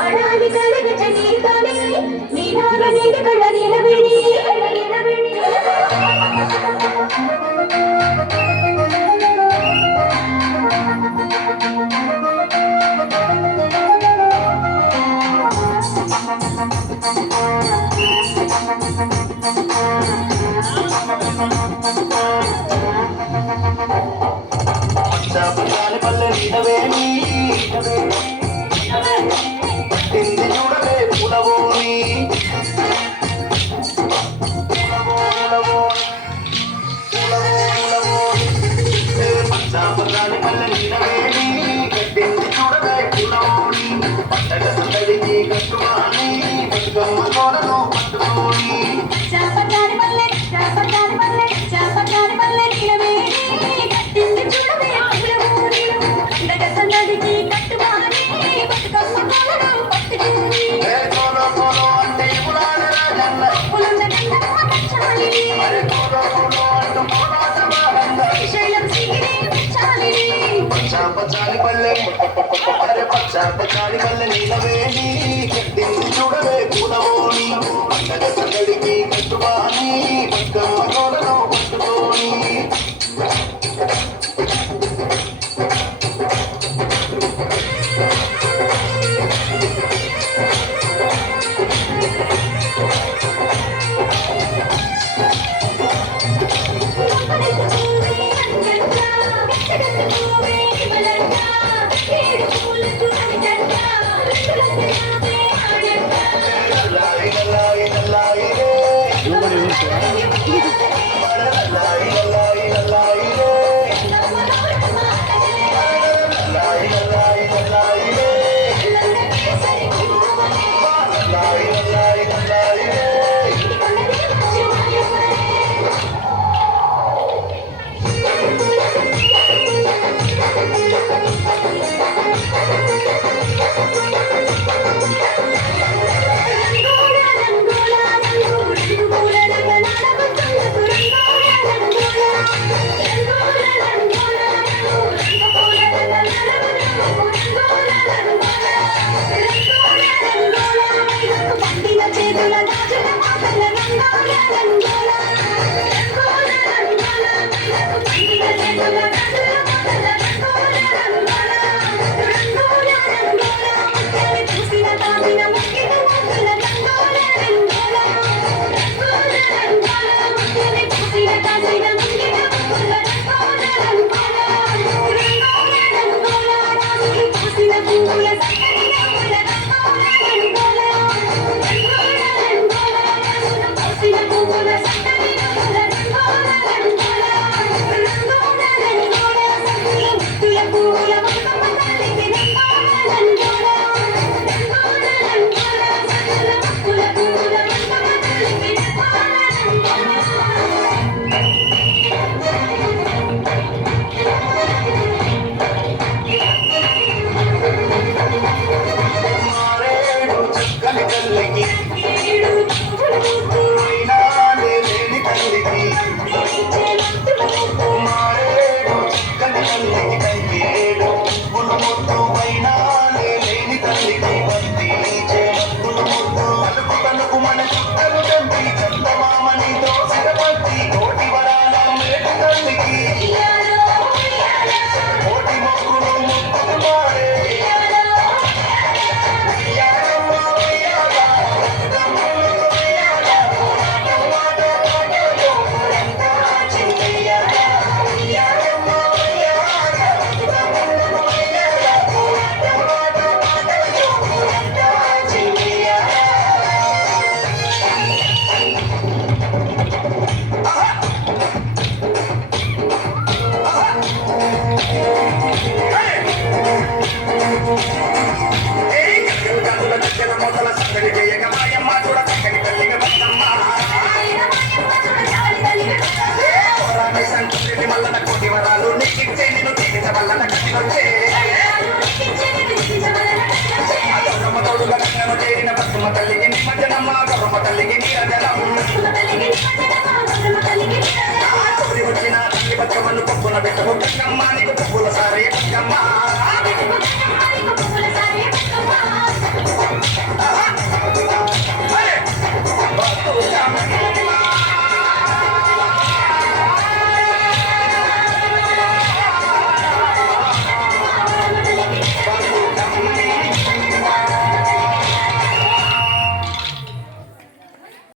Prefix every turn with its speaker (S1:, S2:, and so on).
S1: ఆడాలి కలిగ నీతోనే నీ నాగ కళ్ళని
S2: శాపకాలి పల్లె వీడవేమి పచ్చాప చాలి పల్లె పచ్చాప చాలి పల్లె నీలవేణి.
S1: Yeah. oynamak
S2: కట్టిని వలన కొన్ని వరాలు నీకిచ్చే నిన్ను దీవించ వలన కట్టినొచ్చే గౌరమ్మ తోడుగా నన్ను చేరిన బతుమ్మ తల్లికి నిమజ్జనమ్మ గౌరమ్మ తల్లికి నీరజనం.